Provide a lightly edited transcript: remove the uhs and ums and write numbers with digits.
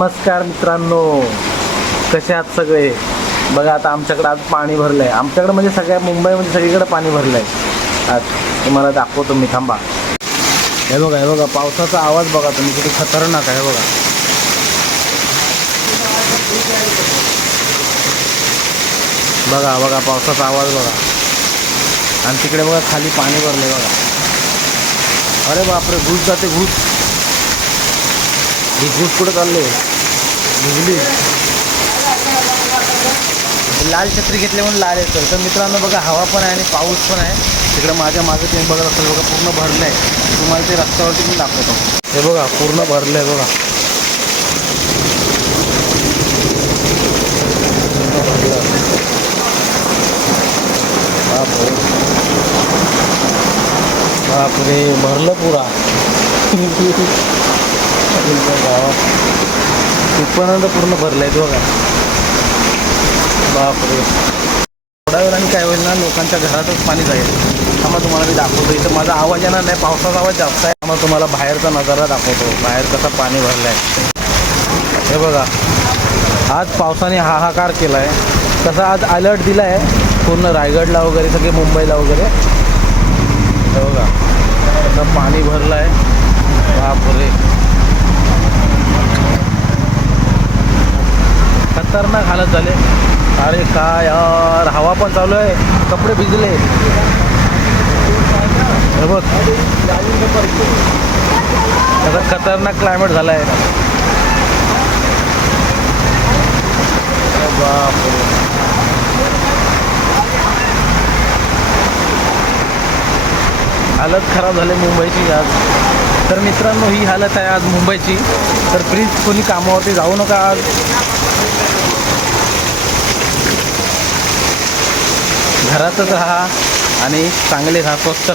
नमस्कार मित्रांनो, कसे आहात सगळे? बघा आता आमच्याकडे आज पाणी भरलं आहे. आमच्याकडे म्हणजे सगळ्या मुंबईमध्ये सगळीकडे पाणी भरलं आहे. आज तुम्हाला दाखवतो मी, थांबा. हे बघा पावसाचा आवाज बघा तुम्ही, किती खतरनाक आहे. बघा पावसाचा आवाज बघा. आणि तिकडे बघा खाली पाणी भरले बघा. अरे बापरे, घुस जाते घुस. ही घुस कुठं चालले? भिजली. लाल छत्री घेतली म्हणून लाल येतं. तर मित्रांनो बघा, हवा पण आहे आणि पाऊस पण आहे. तिकडे माझ्या मागे तुम्ही बघत असाल बघा, पूर्ण भरलं आहे. तुम्हाला ते रस्त्यावरती पण दाखवतो. हे बघा पूर्ण भरलं आहे बघा. बापरे, भरलं पुरा. तिथपर्यंत पूर्ण भरलं आहे बघा. बापरे, थोड्या वेळाने काय होईल ना, लोकांच्या घरातच पाणी जाईल. त्यामुळे तुम्हाला मी दाखवतो. इथं माझा आवाज येणार नाही, पावसाचा आवाज जास्त आहे. त्यामुळे तुम्हाला बाहेरचा नजारा दाखवतो, बाहेर कसं पाणी भरलं आहे. हे बघा, आज पावसाने हाहाकार केला आहे. तसा आज अलर्ट दिला आहे पूर्ण रायगडला वगैरे, सगळे मुंबईला वगैरे. हे बघा कसं पाणी भरलं आहे. बापरे, खतरनाक हालत झाले. अरे काय यार, हवा पण चालू आहे, कपडे भिजले. हे बघ आता खतरनाक क्लायमेट झाला आहे. बापरे, हालत खराब झाली मुंबईची आज. तर मित्रांनो, ही हालत आहे आज मुंबईची. तर प्लीज कोणी कामावरती जाऊ नका आज. घरातच राहा आणि चांगले राहा, स्वस्त